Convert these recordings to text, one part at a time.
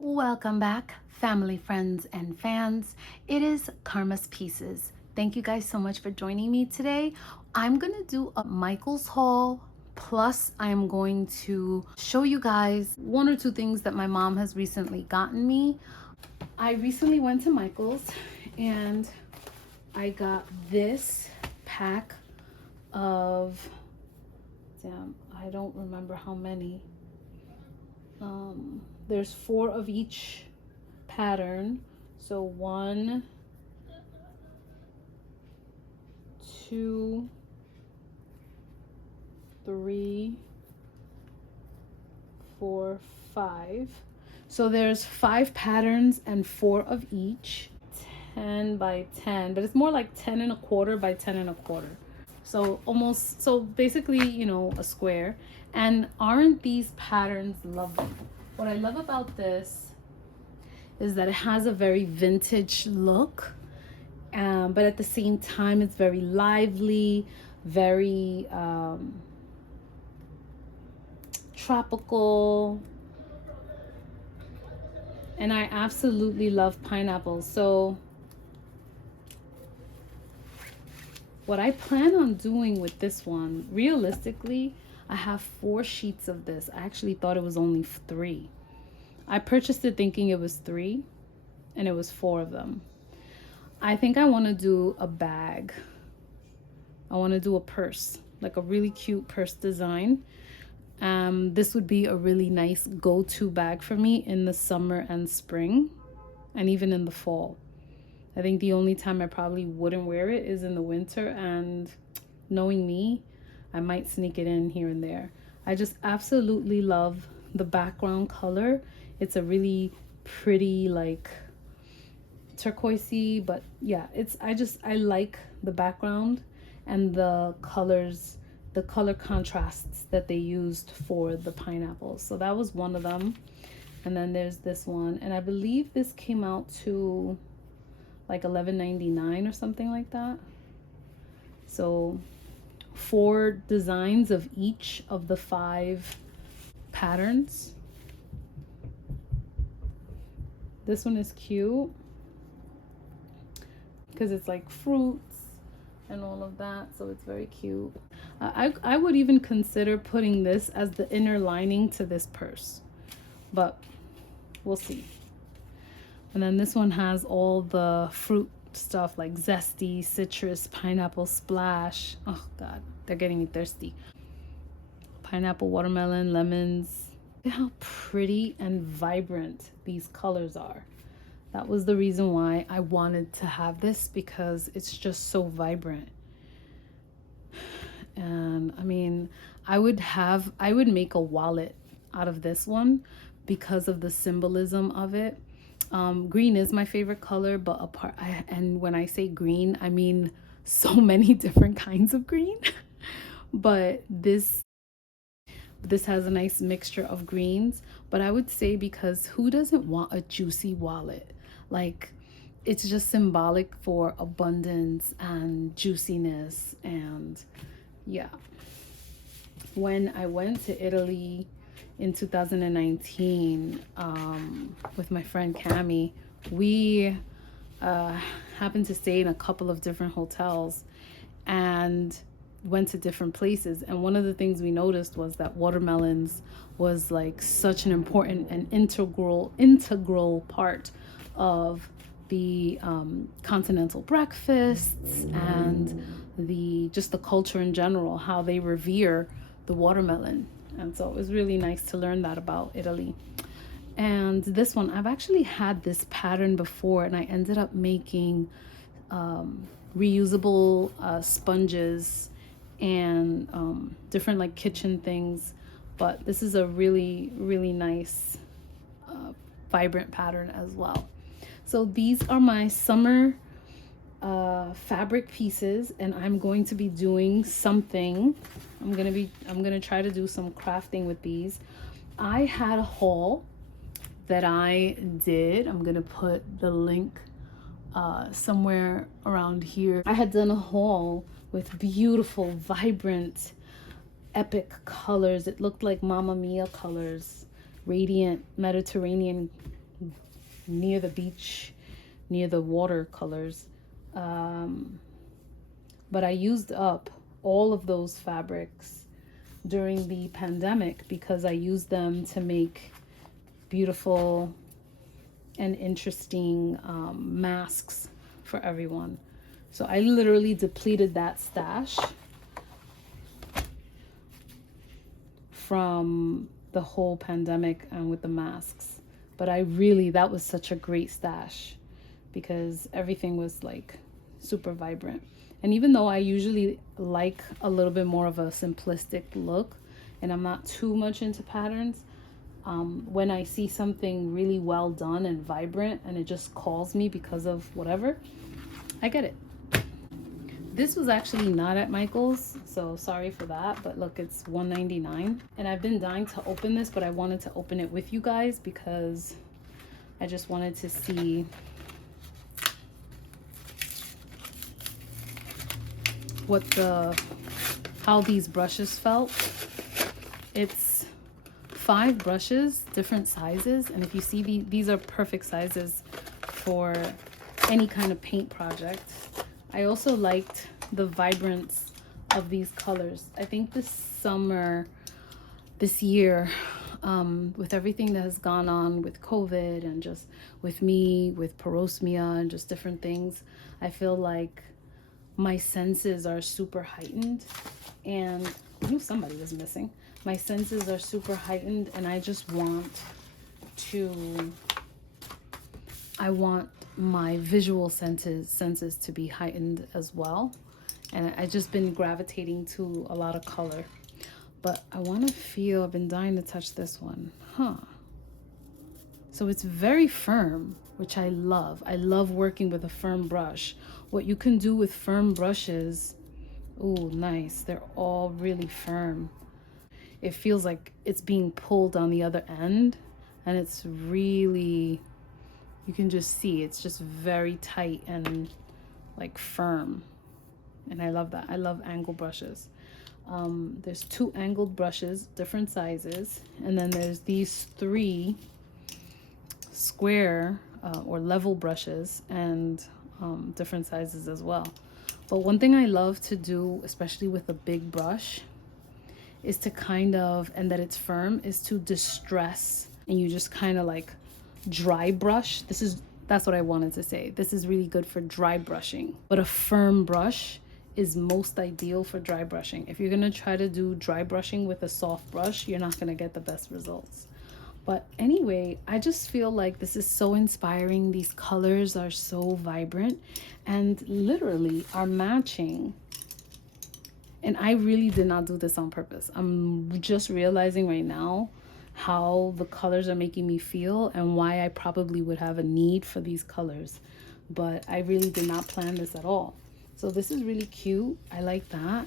Welcome back, family, friends, and fans. It is Karma's Pieces. Thank you guys so much for joining me today. I'm going to do a Michael's haul, plus I'm going to show you guys one or two things that my mom has recently gotten me. I recently went to Michael's and I got this pack of, I don't remember how many. There's 4 of each pattern. So 1, 2, 3, 4, 5. So there's 5 patterns and 4 of each. 10 by 10, but it's more like 10 and a quarter by 10 and a quarter. So basically, a square. And aren't these patterns lovely? What I love about this is that it has a very vintage look, but at the same time, it's very lively, very tropical. And I absolutely love pineapples. So what I plan on doing with this one, realistically, I have 4 sheets of this. I actually thought it was only 3. I purchased it thinking it was 3, and it was 4 of them. I think I want to do a bag. I want to do a purse, like a really cute purse design. This would be a really nice go-to bag for me in the summer and spring, and even in the fall. I think the only time I probably wouldn't wear it is in the winter, and knowing me, I might sneak it in here and there. I just absolutely love the background color. It's a really pretty, like, turquoisey, but yeah, I like the background and the colors, the color contrasts that they used for the pineapples. So that was one of them. And then there's this one, and I believe this came out to like $11.99 or something like that. So 4 designs of each of the 5 patterns. This one is cute because it's like fruits and all of that, so it's very cute. I would even consider putting this as the inner lining to this purse, but we'll see. And then this one has all the fruit stuff like zesty, citrus, pineapple splash. Oh God, they're getting me thirsty. Pineapple, watermelon, lemons. Look at how pretty and vibrant these colors are. That was the reason why I wanted to have this, because it's just so vibrant. And I mean, I would make a wallet out of this one because of the symbolism of it. Green is my favorite color, but and when I say green, I mean so many different kinds of green. But this has a nice mixture of greens. But I would say, because who doesn't want a juicy wallet? Like, it's just symbolic for abundance and juiciness. And yeah, when I went to Italy in 2019 with my friend Cami, we happened to stay in a couple of different hotels and went to different places. And one of the things we noticed was that watermelons was like such an important and integral part of the continental breakfasts and the culture in general, how they revere the watermelon. And so it was really nice to learn that about Italy. And this one, I've actually had this pattern before, and I ended up making reusable sponges and different like kitchen things. But this is a really, really nice vibrant pattern as well. So these are my summer fabric pieces, and I'm going to be doing something. I'm gonna try to do some crafting with these. I had a haul that I did. I'm gonna put the link somewhere around here. I had done a haul with beautiful, vibrant, epic colors. It looked like Mamma Mia colors, radiant Mediterranean near the beach, near the watercolors. But I used up all of those fabrics during the pandemic because I used them to make beautiful and interesting masks for everyone. So I literally depleted that stash from the whole pandemic and with the masks. But that was such a great stash because everything was like super vibrant. And even though I usually like a little bit more of a simplistic look and I'm not too much into patterns, when I see something really well done and vibrant and it just calls me because of whatever, I get it. This was actually not at Michael's, so sorry for that, but look, it's $1.99. And I've been dying to open this, but I wanted to open it with you guys because I just wanted to see how these brushes felt. It's 5 brushes, different sizes, and if you see these are perfect sizes for any kind of paint project. I also liked the vibrance of these colors. I think this year, with everything that has gone on with COVID and just with me, with parosmia and just different things, I feel like my senses are super heightened, and I knew somebody was missing. My senses are super heightened, and I just want my visual senses to be heightened as well. And I just been gravitating to a lot of color. But I've been dying to touch this one. So it's very firm, which I love. I love working with a firm brush. What you can do with firm brushes, oh, nice. They're all really firm. It feels like it's being pulled on the other end, and it's really, you can just see it's just very tight and like firm. And I love that. I love angled brushes. There's 2 angled brushes, different sizes, and then there's these 3 square or level brushes, and different sizes as well. But one thing I love to do, especially with a big brush, is to and that it's firm, is to distress, and you just kind of like dry brush. That's what I wanted to say. This is really good for dry brushing, but a firm brush is most ideal for dry brushing. If you're gonna try to do dry brushing with a soft brush, you're not gonna get the best results. But anyway, I just feel like this is so inspiring. These colors are so vibrant and literally are matching. And I really did not do this on purpose. I'm just realizing right now how the colors are making me feel and why I probably would have a need for these colors. But I really did not plan this at all. So this is really cute. I like that.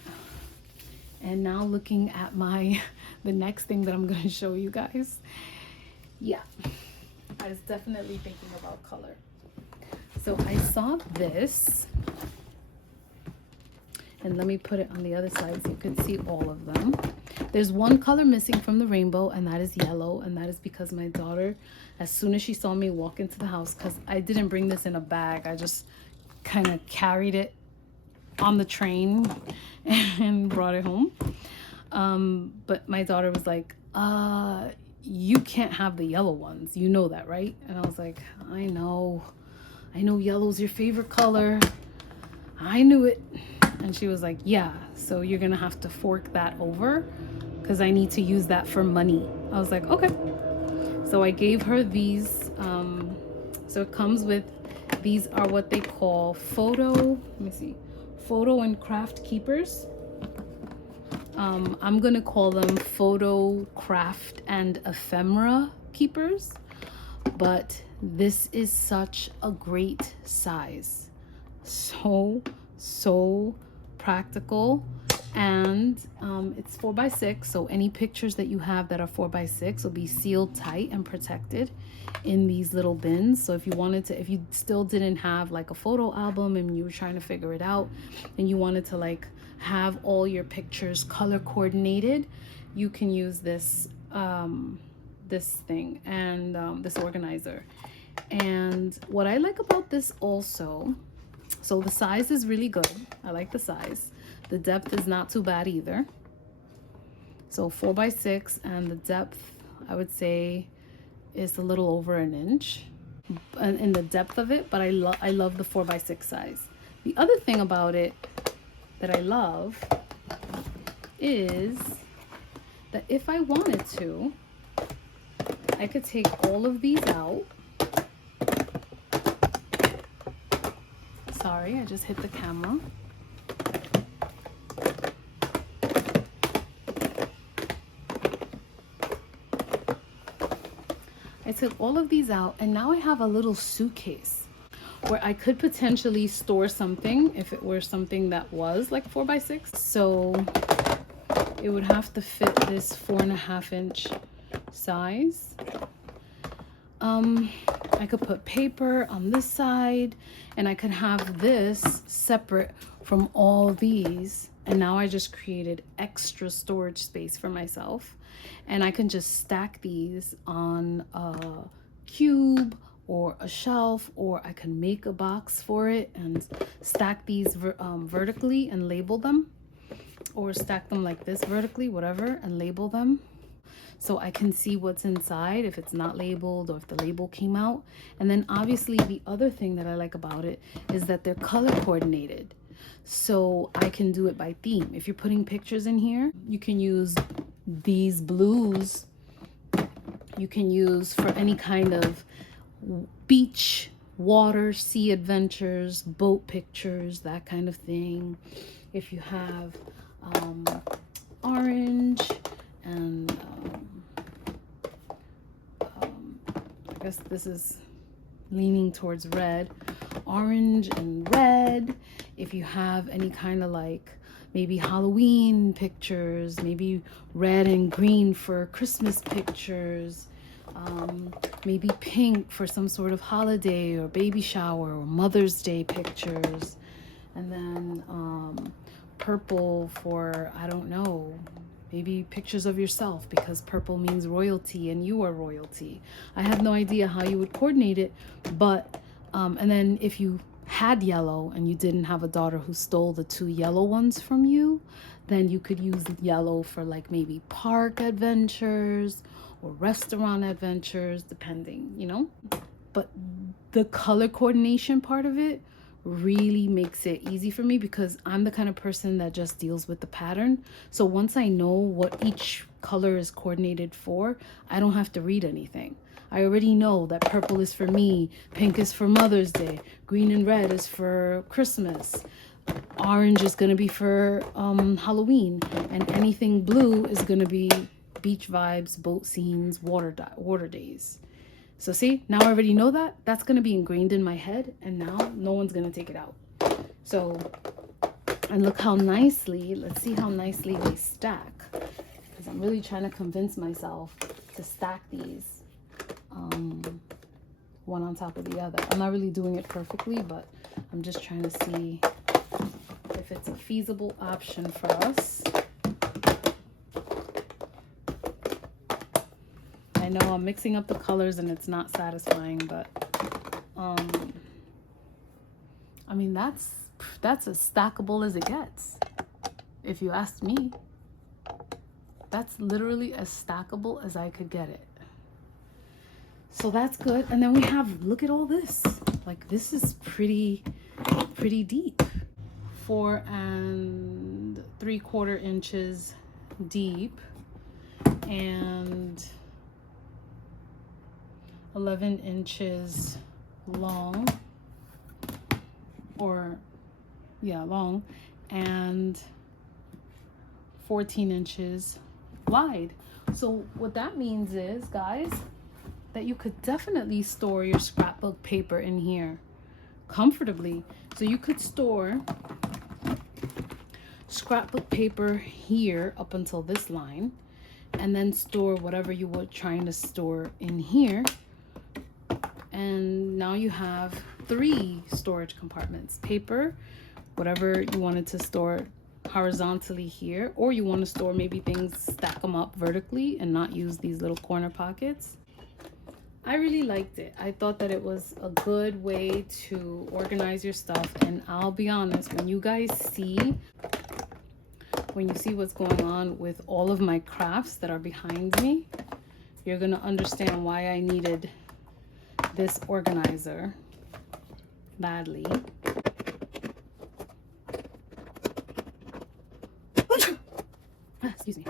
And now looking at the next thing that I'm going to show you guys. Yeah, I was definitely thinking about color. So I saw this, and let me put it on the other side so you can see all of them. There's one color missing from the rainbow, and that is yellow, and that is because my daughter, as soon as she saw me walk into the house, because I didn't bring this in a bag, I just kind of carried it on the train and brought it home. But my daughter was like, you can't have the yellow ones. You know that, right? And I was like, I know yellow's your favorite color. I knew it. And she was like, yeah, so you're gonna have to fork that over because I need to use that for money. I was like, okay. So I gave her these. So it comes with, these are what they call photo and craft keepers. I'm gonna call them photo, craft, and ephemera keepers, but this is such a great size. So practical, and it's 4x6, so any pictures that you have that are 4x6 will be sealed tight and protected in these little bins. So if you still didn't have like a photo album and you were trying to figure it out and you wanted to like have all your pictures color coordinated, you can use this this thing and this organizer. And what I like about this also, so the size is really good. I like the size. The depth is not too bad either. So 4x6, and the depth I would say is a little over an inch in the depth of it, but I love the 4x6 size. The other thing about it that I love is that if I wanted to, I could take all of these out. Sorry, I just hit the camera. I took all of these out, and now I have a little suitcase where I could potentially store something if it were something that was like 4x6. So it would have to fit this 4.5 inch size. I could put paper on this side, and I could have this separate from all these. And now I just created extra storage space for myself. And I can just stack these on a cube or a shelf, or I can make a box for it and stack these vertically and label them, or stack them like this vertically, whatever, and label them. So I can see what's inside if it's not labeled or if the label came out. And then obviously the other thing that I like about it is that they're color coordinated. So I can do it by theme. If you're putting pictures in here, you can use these blues. You can use for any kind of beach, water, sea adventures, boat pictures, that kind of thing. If you have orange and I guess this is leaning towards red, orange and red. If you have any kind of like maybe Halloween pictures, maybe red and green for Christmas pictures, maybe pink for some sort of holiday or baby shower or Mother's Day pictures, and then purple for, I don't know, maybe pictures of yourself, because purple means royalty and you are royalty. I have no idea how you would coordinate it, but and then if you had yellow and you didn't have a daughter who stole the 2 yellow ones from you, then you could use yellow for like maybe park adventures or restaurant adventures, depending, you know. But the color coordination part of it really makes it easy for me, because I'm the kind of person that just deals with the pattern. So once I know what each color is coordinated for, I don't have to read anything. I already know that purple is for me, pink is for Mother's Day, green and red is for Christmas, orange is going to be for Halloween, and anything blue is going to be beach vibes, boat scenes, water days. So see, now I already know that. That's going to be ingrained in my head, and now no one's going to take it out. So, and look how nicely, let's see how nicely they stack, because I'm really trying to convince myself to stack these one on top of the other. I'm not really doing it perfectly, but I'm just trying to see if it's a feasible option for us. I know I'm mixing up the colors and it's not satisfying, but I mean, that's as stackable as it gets, if you ask me. That's literally as stackable as I could get it. So that's good. And then we have, look at all this. Like, this is pretty deep. 4 3/4 inches deep and 11 inches long, or yeah, long, and 14 inches wide. So what that means is, guys, that you could definitely store your scrapbook paper in here comfortably. So you could store scrapbook paper here up until this line, and then store whatever you were trying to store in here. And now you have 3 storage compartments: paper, whatever you wanted to store horizontally here, or you want to store maybe things, stack them up vertically and not use these little corner pockets. I really liked it. I thought that it was a good way to organize your stuff. And I'll be honest, when you see what's going on with all of my crafts that are behind me, you're gonna understand why I needed this organizer badly. Excuse me.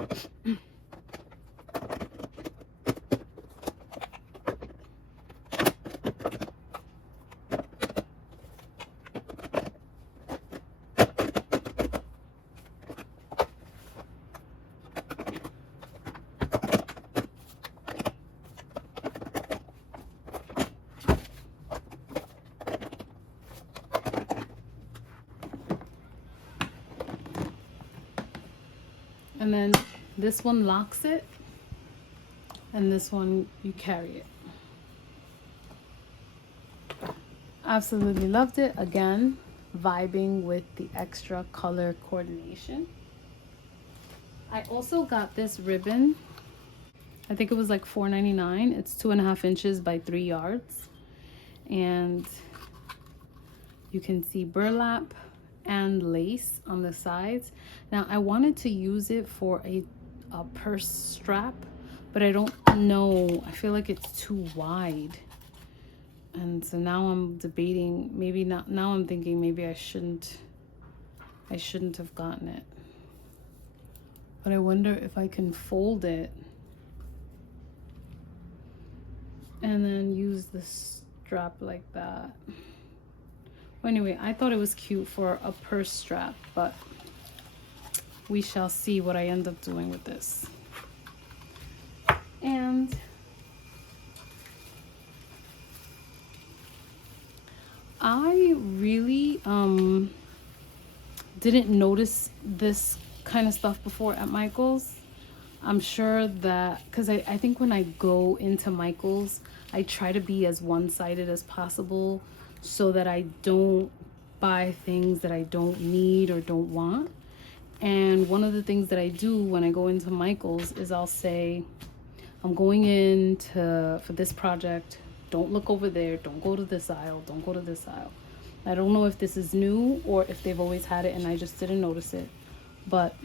And then this one locks it, and this one you carry it. Absolutely loved it. Again, vibing with the extra color coordination. I also got this ribbon. I think it was like $4.99. It's 2.5 inches by 3 yards. And you can see burlap and lace on the sides. Now I wanted to use it for a purse strap, but I don't know, I feel like it's too wide. And so now I'm debating, maybe not. Now I'm thinking maybe I shouldn't have gotten it. But I wonder if I can fold it and then use the strap like that. Anyway, I thought it was cute for a purse strap, but we shall see what I end up doing with this. And I really didn't notice this kind of stuff before at Michael's. I'm sure that, because I think when I go into Michael's, I try to be as one-sided as possible so that I don't buy things that I don't need or don't want. And one of the things that I do when I go into Michael's is I'll say, I'm going in for this project. Don't look over there. Don't go to this aisle. Don't go to this aisle. I don't know if this is new or if they've always had it and I just didn't notice it. But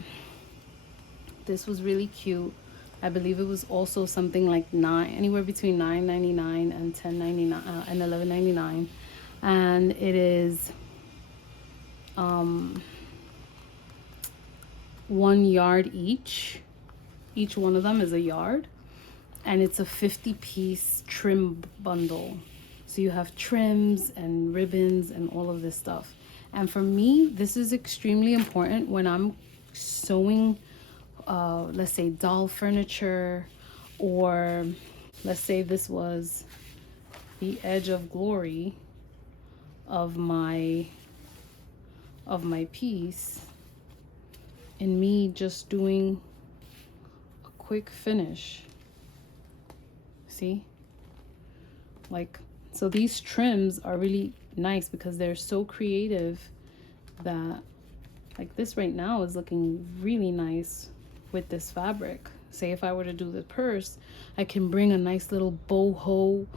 this was really cute. I believe it was also something like anywhere between $9.99 and $10.99 and $11.99. And it is 1 yard each. Each one of them is a yard, and it's a 50-piece trim bundle. So you have trims and ribbons and all of this stuff. And for me, this is extremely important when I'm sewing, let's say doll furniture, or let's say this was the edge of glory of my piece, and me just doing a quick finish. See, like, so these trims are really nice because they're so creative that, like, this right now is looking really nice with this fabric. Say if I were to do the purse, I can bring a nice little boho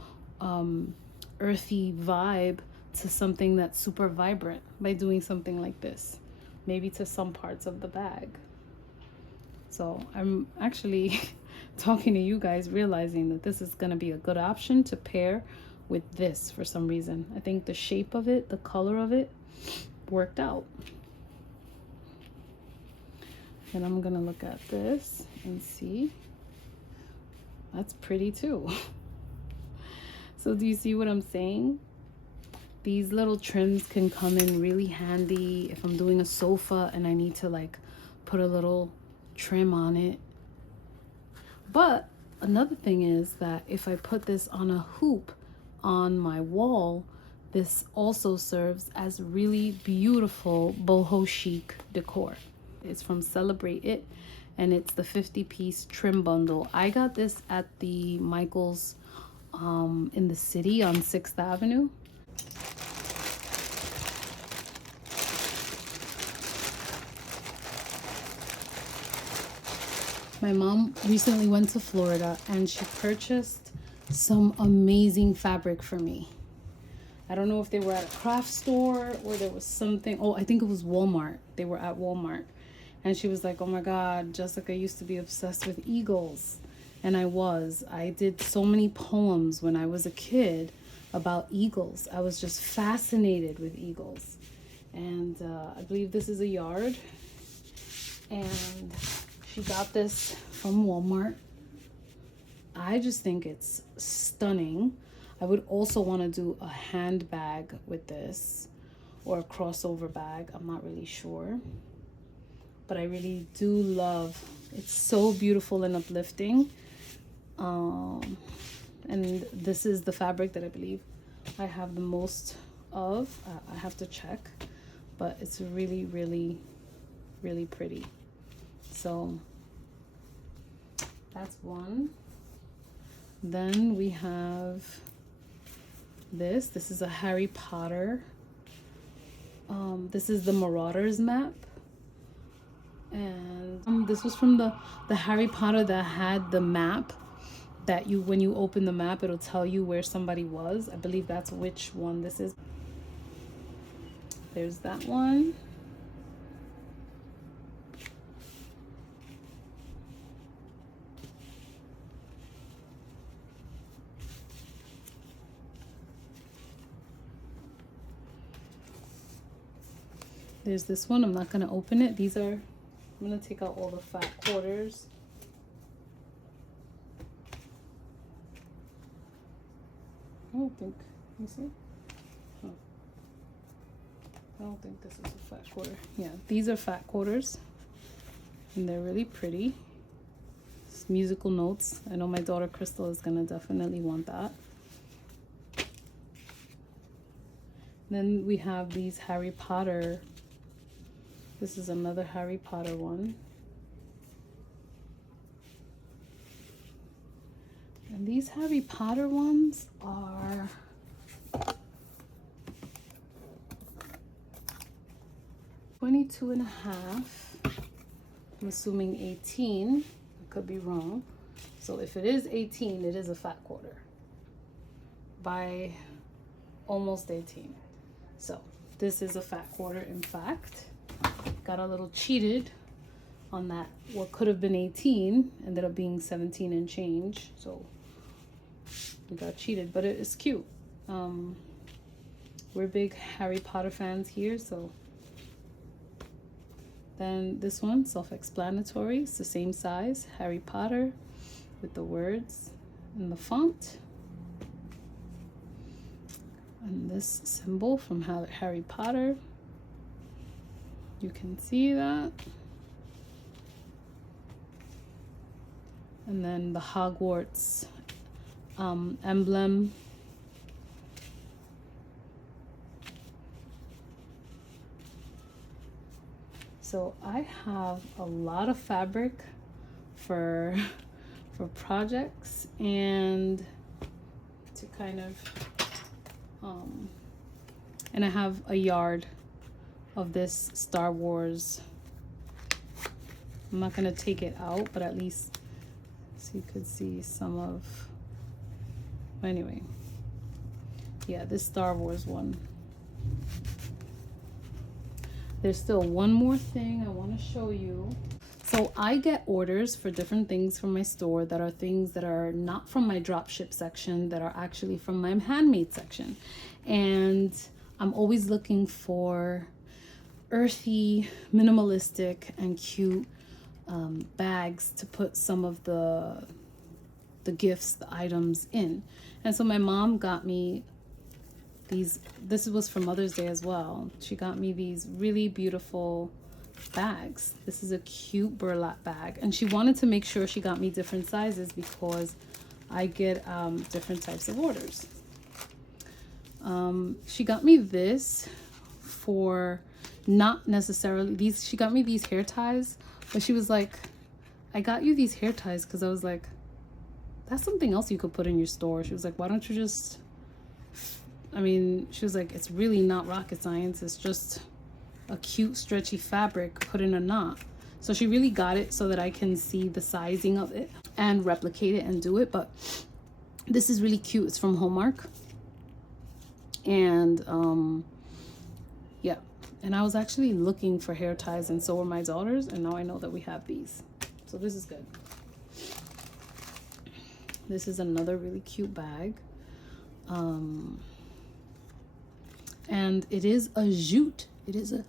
earthy vibe to something that's super vibrant by doing something like this, maybe to some parts of the bag. So I'm actually talking to you guys, realizing that this is going to be a good option to pair with this for some reason. I think the shape of it, the color of it worked out. And I'm gonna look at this and see, that's pretty too. So do you see what I'm saying? These little trims can come in really handy if I'm doing a sofa and I need to like put a little trim on it. But another thing is that if I put this on a hoop on my wall, this also serves as really beautiful boho chic decor. It's from Celebrate It, and it's the 50-piece trim bundle. I got this at the Michael's in the city on 6th Avenue. My mom recently went to Florida and she purchased some amazing fabric for me. I don't know if they were at a craft store or there was something. Oh, I think it was Walmart. They were at Walmart. And she was like, oh my God, Jessica used to be obsessed with eagles. And I was. I did so many poems when I was a kid about eagles. I was just fascinated with eagles. And I believe this is a yard. And she got this from Walmart. I just think it's stunning. I would also want to do a handbag with this or a crossover bag. I'm not really sure. But I really do love, it's so beautiful and uplifting. And this is the fabric that I believe I have the most of. I have to check, but it's really, really, really pretty. So that's one. Then we have this. This is a Harry Potter. This is the Marauders map. And this was from the Harry Potter that had the map that when you open the map, it'll tell you where somebody was. I believe that's which one this is. There's that one. There's this one. I'm not going to open it. I'm going to take out all the fat quarters. I don't think, let me see. Oh. I don't think this is a fat quarter. Yeah, these are fat quarters. And they're really pretty. It's musical notes. I know my daughter Crystal is going to definitely want that. Then we have these Harry Potter. This is another Harry Potter one. And these Harry Potter ones are $22.50. I'm assuming 18. I could be wrong. So if it is 18, it is a fat quarter by almost 18. So this is a fat quarter, in fact. Got a little cheated on that. What could have been 18 ended up being 17 and change. So we got cheated, but it is cute. We're big Harry Potter fans here, so. Then this one, self-explanatory. It's the same size, Harry Potter, with the words and the font. And this symbol from Harry Potter. You can see that. And then the Hogwarts emblem. So I have a lot of fabric for projects and to kind of and I have a yard of this Star Wars. I'm not gonna take it out, but at least so you could see some of, anyway, yeah, this Star Wars one. There's still one more thing I want to show you. So I get orders for different things from my store that are things that are not from my dropship section, that are actually from my handmade section. And I'm always looking for earthy, minimalistic, and cute bags to put some of the gifts, the items in. And so my mom got me these, this was for Mother's Day as well. She got me these really beautiful bags. This is a cute burlap bag, and she wanted to make sure she got me different sizes because I get different types of orders. She got me this for not necessarily these, she got me these hair ties, but she was like, I got you these hair ties because I was like, that's something else you could put in your store. She was like, why don't you just, I mean, she was like, it's really not rocket science. It's just a cute stretchy fabric put in a knot. So she really got it so that I can see the sizing of it and replicate it and do it. But this is really cute. It's from Hallmark. And yeah, and I was actually looking for hair ties, and so were my daughters, and now I know that we have these, so this is good. This is another really cute bag, and it is a jute. It is a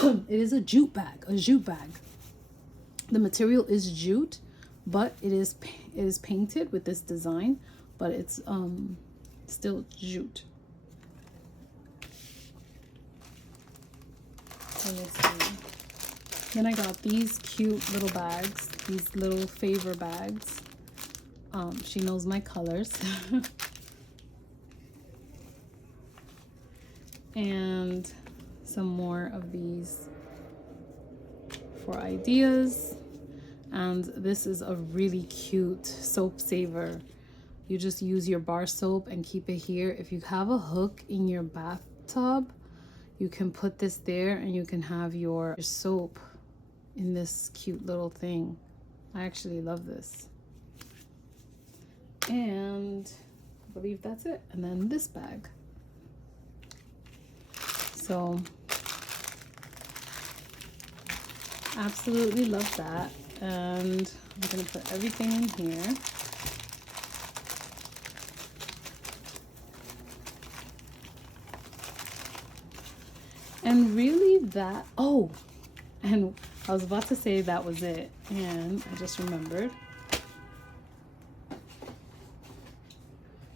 it is a jute bag, The material is jute, but it is painted with this design, but it's still jute. Let me see. Then I got these cute little bags, these little favor bags. She knows my colors. And some more of these for ideas. And this is a really cute soap saver. You just use your bar soap and keep it here. If you have a hook in your bathtub, you can put this there and you can have your soap in this cute little thing. I actually love this. And I believe that's it. And then this bag. So absolutely love that. And I'm gonna put everything in here. And really that, oh, and I was about to say that was it, and I just remembered.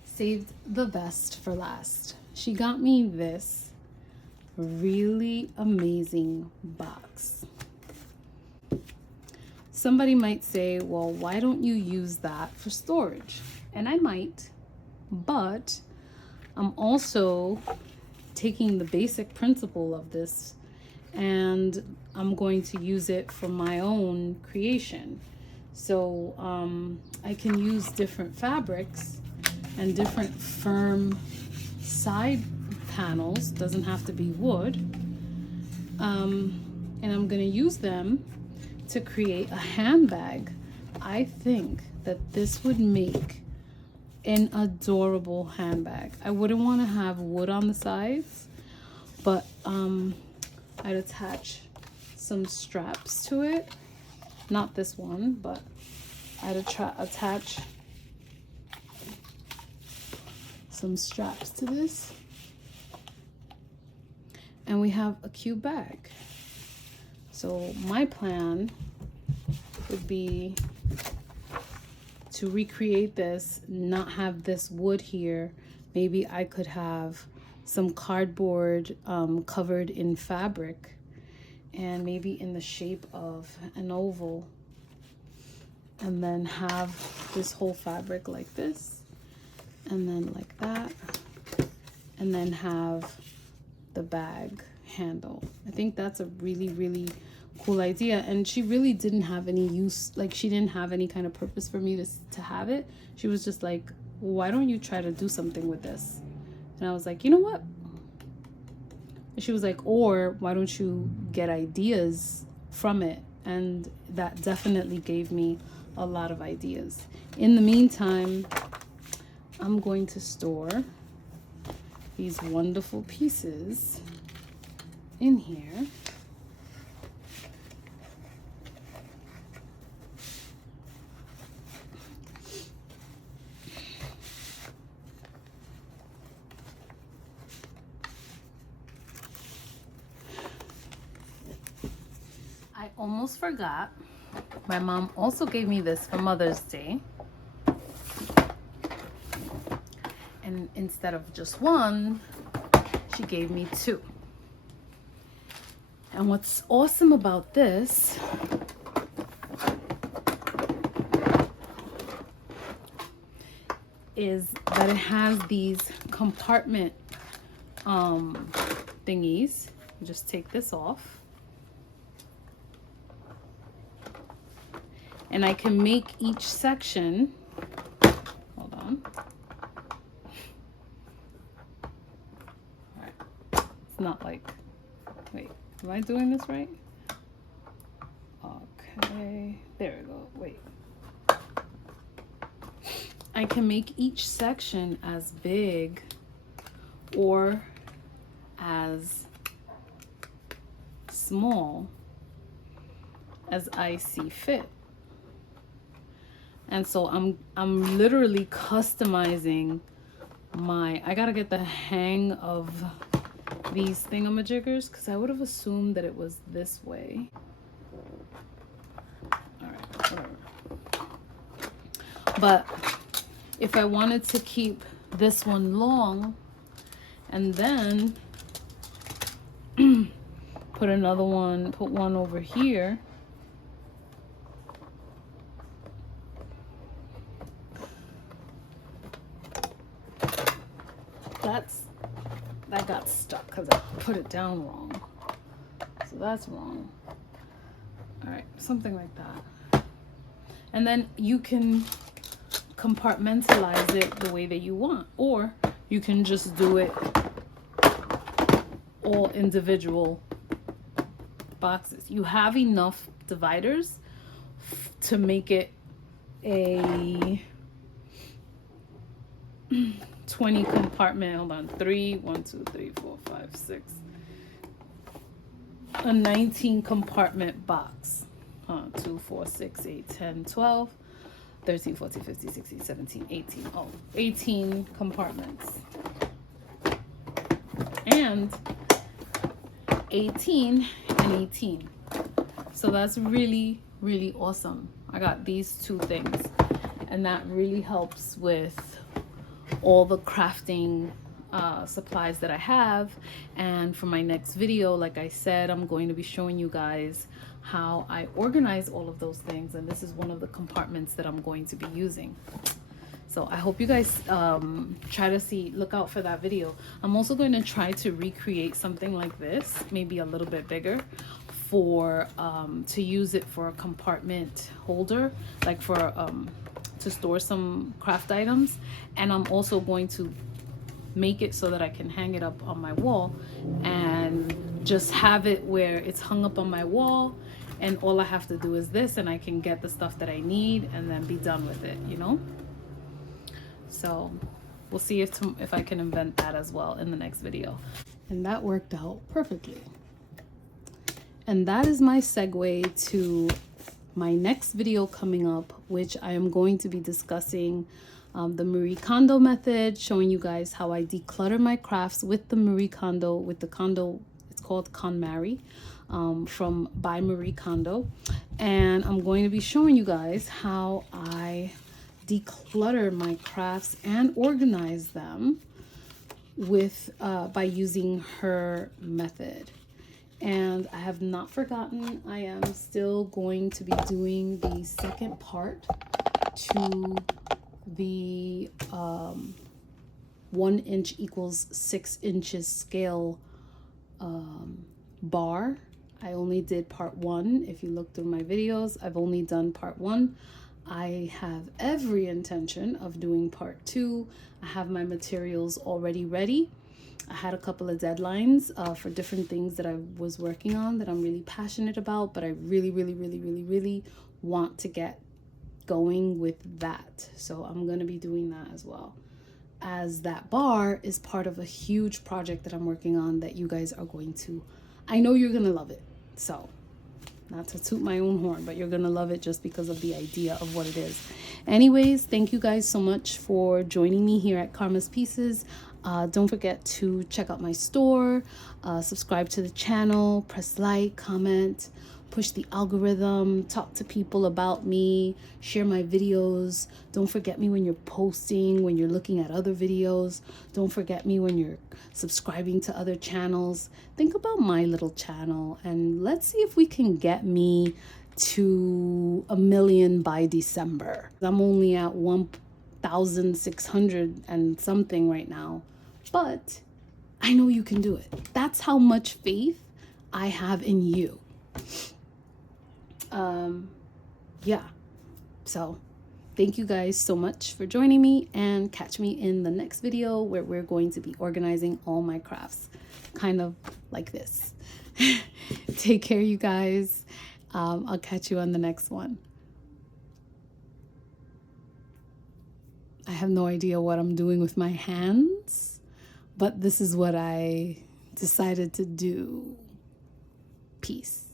Saved the best for last. She got me this really amazing box. Somebody might say, well, why don't you use that for storage? And I might, but I'm also taking the basic principle of this and I'm going to use it for my own creation. So I can use different fabrics and different firm side panels, doesn't have to be wood, and I'm going to use them to create a handbag. I think that this would make an adorable handbag. I wouldn't want to have wood on the sides, but I'd attach some straps to it. Not this one, but I'd attach some straps to this. And we have a cute bag. So my plan would be to recreate this, not have this wood here. Maybe I could have some cardboard covered in fabric, and maybe in the shape of an oval, and then have this whole fabric like this, and then like that, and then have the bag handle. I think that's a really, really cool idea. And she really didn't have any use, like she didn't have any kind of purpose for me to have it. She was just like, why don't you try to do something with this? And I was like, you know what? And she was like, or why don't you get ideas from it? And that definitely gave me a lot of ideas. In the meantime, I'm going to store these wonderful pieces in here. I almost forgot. My mom also gave me this for Mother's Day. And instead of just one, she gave me two. And what's awesome about this is that it has these compartment thingies. You just take this off. And I can make each section, hold on. All right, it's not like, wait, am I doing this right? way. There we go. Wait. I can make each section as big or as small as I see fit. And so I'm literally customizing I gotta get the hang of these thingamajiggers, because I would have assumed that it was this way. All right, whatever. But if I wanted to keep this one long and then put one over here, that got stuck because I put it down wrong. So that's wrong. All right, something like that. And then you can compartmentalize it the way that you want, or you can just do it all individual boxes. You have enough dividers to make it a 20 compartment, hold on, 1, 2, 3, 4, 5, 6, a 19 compartment box. 2, 4, 6, 8, 10, 12, 13, 14, 15, 16, 17, 18. Oh, 18 compartments. And 18 and 18. So that's really, really awesome. I got these two things, and that really helps with all the crafting supplies that I have. And for my next video, like I said, I'm going to be showing you guys how I organize all of those things, and this is one of the compartments that I'm going to be using. So I hope you guys look out for that video. I'm also going to try to recreate something like this, maybe a little bit bigger, for to use it for a compartment holder, like for to store some craft items. And I'm also going to make it so that I can hang it up on my wall and just have it where it's hung up on my wall, and all I have to do is this, and I can get the stuff that I need and then be done with it, you know? So we'll see if I can invent that as well in the next video. And that worked out perfectly. And that is my segue to my next video coming up, which I am going to be discussing the Marie Kondo method, showing you guys how I declutter my crafts with the Marie Kondo, with the Kondo, it's called KonMari, from by Marie Kondo. And I'm going to be showing you guys how I declutter my crafts and organize them with by using her method. And I have not forgotten, I am still going to be doing the second part to the 1 inch equals 6 inches scale bar. I only did part 1. If you look through my videos, I've only done part 1. I have every intention of doing part 2. I have my materials already ready. I had a couple of deadlines for different things that I was working on that I'm really passionate about, but I really want to get going with that. So I'm going to be doing that as well, as that bar is part of a huge project that I'm working on that you guys are going to, I know you're going to love it. So not to toot my own horn, but you're going to love it just because of the idea of what it is. Anyways, thank you guys so much for joining me here at Karma's Pieces. Don't forget to check out my store, subscribe to the channel, press like, comment, push the algorithm, talk to people about me, share my videos. Don't forget me when you're posting, when you're looking at other videos. Don't forget me when you're subscribing to other channels. Think about my little channel, and let's see if we can get me to 1 million by December. I'm only at 1,600 and something right now, but I know you can do it. That's how much faith I have in you. Yeah, so thank you guys so much for joining me, and catch me in the next video where we're going to be organizing all my crafts, kind of like this. Take care, you guys. I'll catch you on the next one. I have no idea what I'm doing with my hands, but this is what I decided to do. Peace.